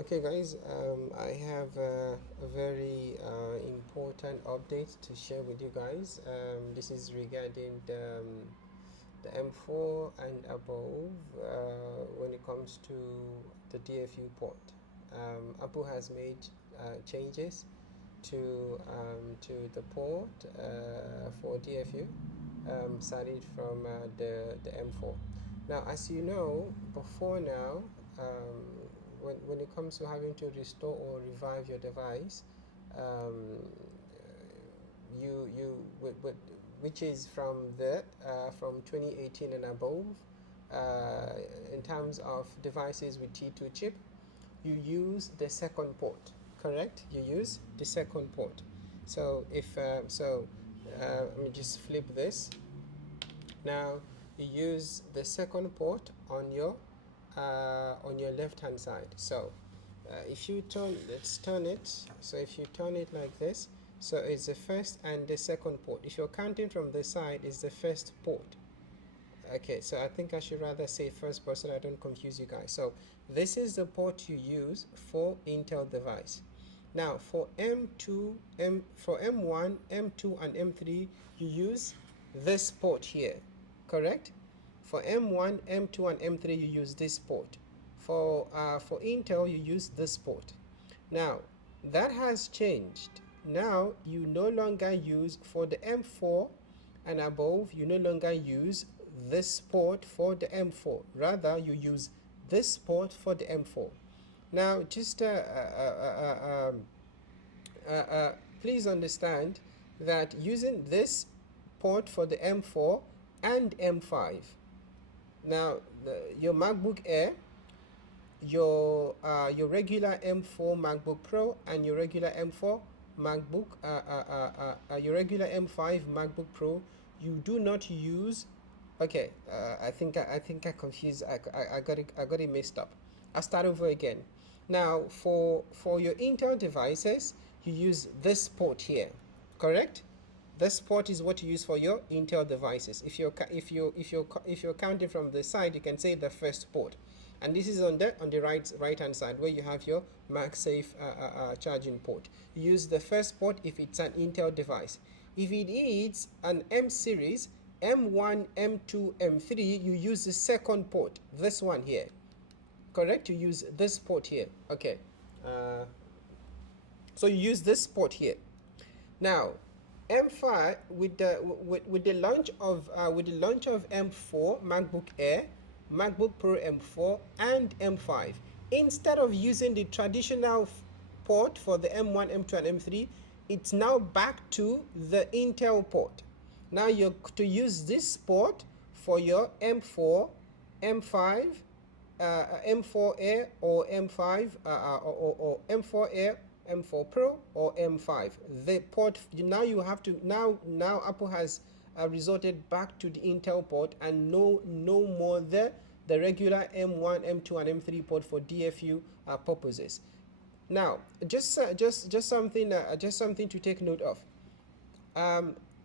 Okay, guys, I have a very important update to share with you guys. This is regarding the M4 and above when it comes to the DFU port. Apple has made changes to the port for DFU, started from the M4. Now, as you know, before now, um, when it comes to having to restore or revive your device, um, which is from 2018 and above, in terms of devices with T2 chip, you use the second port, correct? You use the second port. So let me just flip this. Now you use the second port on your left hand side. So if you let's turn it. So if you turn it like this, so it's the first and the second port. If you're counting from the side, it's the first port. Okay, so I think I should rather say first person, I don't confuse you guys. So this is the port you use for Intel device. Now for for M1, M2 and M3, you use this port here, correct? For M1, M2 and M3, you use this port. For Intel, you use this port. Now that has changed. Now you no longer use, for the M4 and above, you no longer use this port for the M4. Rather, you use this port for the M4. Now, just please understand that using this port for the M4 and M5. Now, your MacBook Air, your regular M4 MacBook Pro, and your regular M4 MacBook, your regular M5 MacBook Pro, you do not use. Okay, I think I confused. I got it messed up. I'll start over again. Now, for your Intel devices, you use this port here, correct? This port is what you use for your Intel devices. If you're counting from the side, you can say the first port, and this is on the right hand side where you have your MagSafe charging port. You use the first port if it's an Intel device. If it is an M series, M1, M2, M3, you use the second port, this one here, correct? You use this port here. Okay, so you use this port here. Now M5, with the launch of M4 MacBook Air, MacBook Pro M4 and M5, instead of using the traditional port for the M1, M2 and M3, it's now back to the Intel port. Now you're to use this port for your M4, M5, M4 Air or M5 or M4 Air, M4 Pro or M5. The port, now you have to, now Apple has resorted back to the Intel port and no more the regular M1, M2 and M3 port for DFU purposes. Now just something to take note of.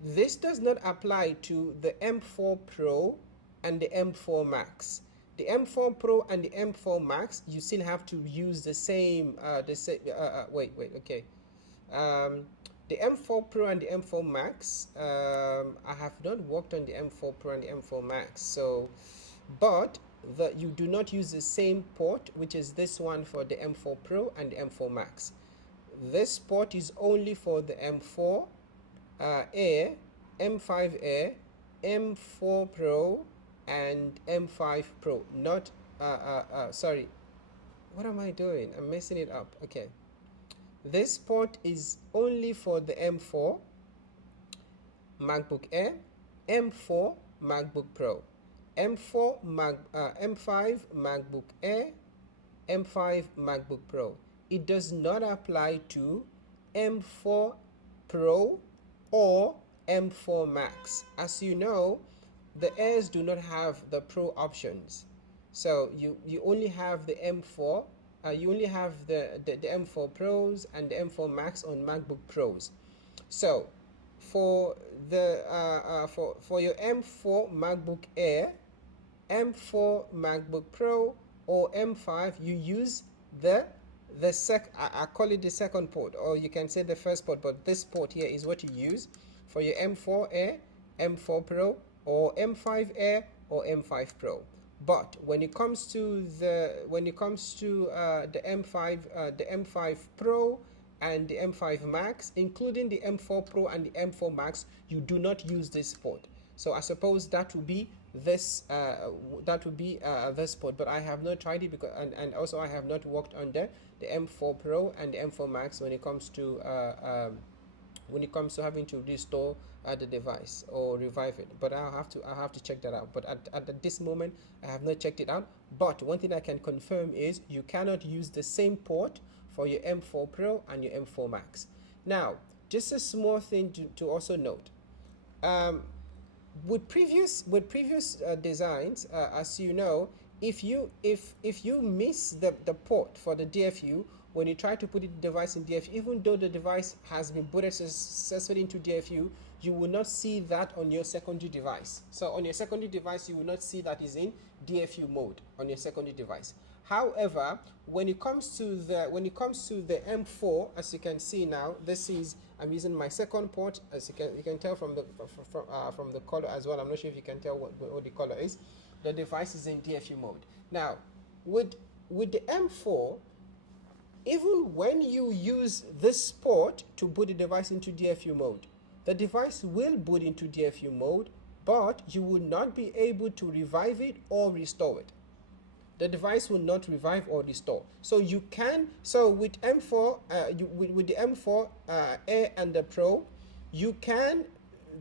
This does not apply to the M4 Pro and the M4 Max. The M4 Pro and the M4 Max, you still have to use the same, okay. The M4 Pro and the M4 Max, I have not worked on the M4 Pro and the M4 Max, so, but you do not use the same port, which is this one for the M4 Pro and the M4 Max. This port is only for the M4 Air, M5 Air, M4 Pro and M5 Pro, not sorry, what am I doing? I'm messing it up. Okay, this port is only for the M4 MacBook Air, M4 MacBook Pro, M5 MacBook Air, M5 MacBook Pro. It does not apply to M4 Pro or M4 Max. As you know, the Airs do not have the Pro options, so you only have the M4. You only have the M4 Pros and the M4 Max on MacBook Pros. So for the for your M4 MacBook Air, M4 MacBook Pro or M5, you use the I call it the second port, or you can say the first port, but this port here is what you use for your M4 Air, M4 Pro, or M5 Air or M5 Pro. But when it comes to the M5 Pro and the M5 Max, including the M4 Pro and the M4 Max, you do not use this port. So I suppose that would be this this port, but I have not tried it because and also I have not worked on the M4 Pro and the M4 Max when it comes to having to restore the device or revive it. But I'll have to check that out. But at this moment I have not checked it out. But one thing I can confirm is you cannot use the same port for your M4 Pro and your M4 Max. Now, just a small thing to also note. With previous designs, as you know, if you miss the port for the DFU when you try to put the device in DFU, even though the device has been booted successfully into DFU, you will not see that on your secondary device. So on your secondary device, you will not see that is in DFU mode on your secondary device. However, when it comes to the M4, as you can see now, I'm using my second port. As you can tell from the color as well. I'm not sure if you can tell what the color is. The device is in DFU mode. Now, with the M4, even when you use this port to boot the device into DFU mode, the device will boot into DFU mode, but you will not be able to revive it or restore it. The device will not revive or restore. So you can, with M4, with the M4 Air and the Pro,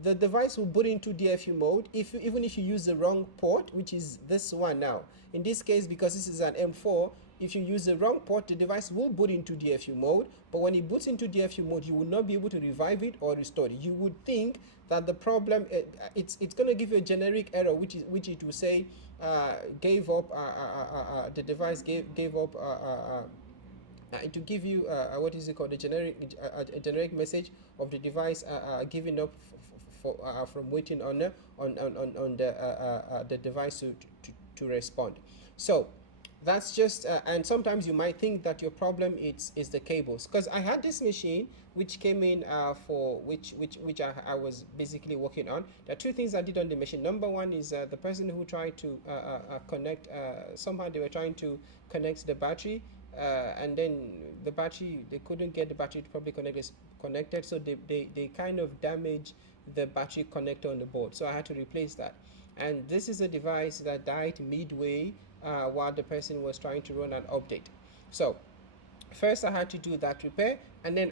the device will boot into DFU mode even if you use the wrong port, which is this one now. In this case, because this is an M4, if you use the wrong port, the device will boot into DFU mode, but when it boots into DFU mode, you will not be able to revive it or restore it. You would think that the problem, it's going to give you a generic error, which it will say gave up, the device gave up, to give you what is it called, a generic message of the device giving up from waiting on the device to respond. So that's just and sometimes you might think that your problem is the cables, because I had this machine which came in for which I was basically working on. There are two things I did on the machine. Number one is the person who tried to connect, somehow they were trying to connect the battery, and then the battery, they couldn't get the battery to properly connected, so they kind of damaged the battery connector on the board, so I had to replace that. And this is a device that died midway while the person was trying to run an update. So first I had to do that repair, and then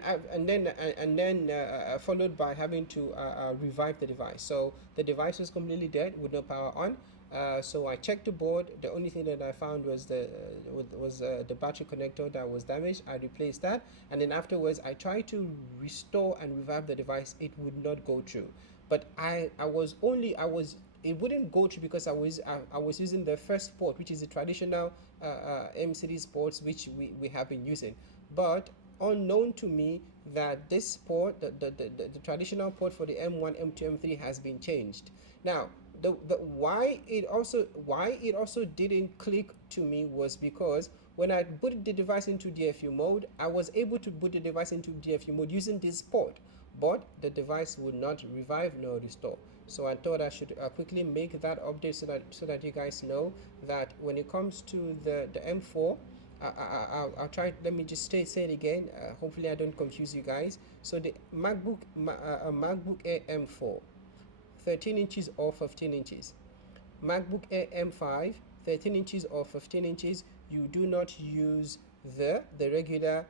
followed by having to revive the device. So the device was completely dead with no power on. So I checked the board. The only thing that I found was the battery connector that was damaged. I replaced that, and then afterwards I tried to restore and revive the device. It would not go through. But it wouldn't go through because I was using the first port, which is the traditional M series ports which we have been using. But unknown to me that this port, the traditional port for the M1, M2, M3 has been changed. Now, why it also didn't click to me was because when I booted the device into DFU mode, I was able to boot the device into DFU mode using this port, but the device would not revive nor restore. So I thought I should quickly make that update so that you guys know that when it comes to the M4, I'll try. Let me just say it again. Hopefully I don't confuse you guys. So the MacBook Air M4, 13 inches or 15 inches. MacBook Air M5, 13 inches or 15 inches. You do not use the regular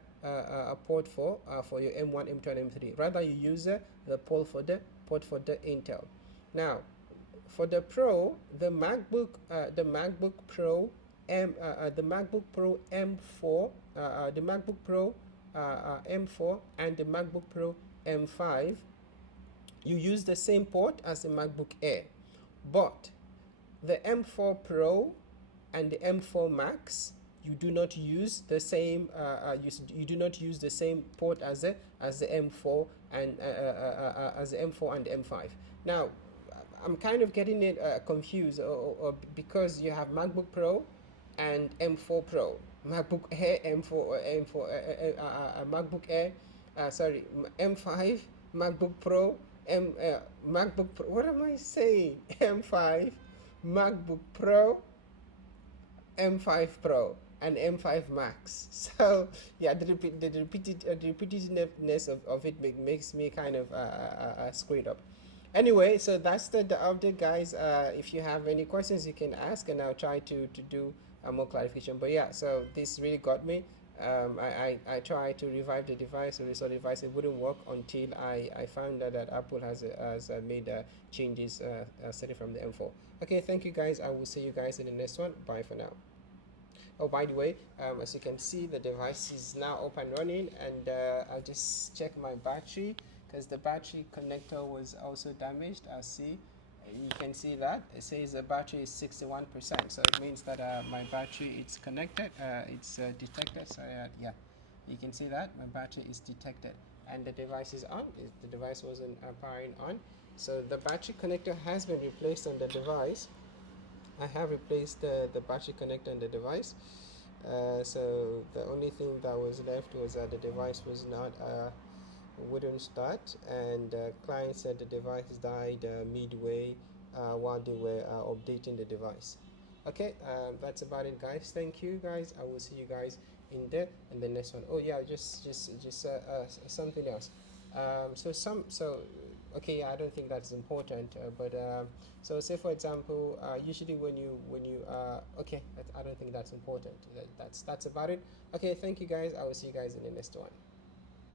port for your M1, M2, and M3. Rather, you use the port for the Intel. Now, for the Pro, the MacBook Pro M4, the MacBook Pro M4 and the MacBook Pro M5, you use the same port as the MacBook Air, but the M4 Pro and the M4 Max, you do not use the same you do not use the same port as the M4 and the M5. Now, I'm kind of getting it confused, or because you have MacBook Pro and M4 Pro. MacBook Air M4, MacBook Air, sorry, M5, MacBook Pro, MacBook Pro, what am I saying? M5, MacBook Pro, M5 Pro, and M5 Max. So yeah, the repetitiveness of it makes me kind of screwed up. Anyway, so that's the update, guys. If you have any questions, you can ask, and I'll try to do more clarification. But yeah, so this really got me. I tried to revive the device or restore the device. It wouldn't work until I found out that Apple has made changes starting from the M4. Okay, thank you guys. I will see you guys in the next one. Bye for now. Oh, by the way, as you can see, the device is now up and running, and I'll just check my battery because the battery connector was also damaged. I'll see. You can see that it says the battery is 61%, so it means that my battery is connected. It's detected. So yeah, you can see that my battery is detected, and the device is on. The device wasn't powering on, so the battery connector has been replaced on the device. I have replaced the battery connector on the device. So the only thing that was left was that the device was not wouldn't start, and the client said the device died midway while they were updating the device. Okay, that's about it, guys. Thank you, guys. I will see you guys in the next one. Oh yeah, just something else. So okay, yeah, I don't think that's important, but so say for example, usually when you okay, I don't think that's important. That's about it. Okay, thank you guys. I will see you guys in the next one.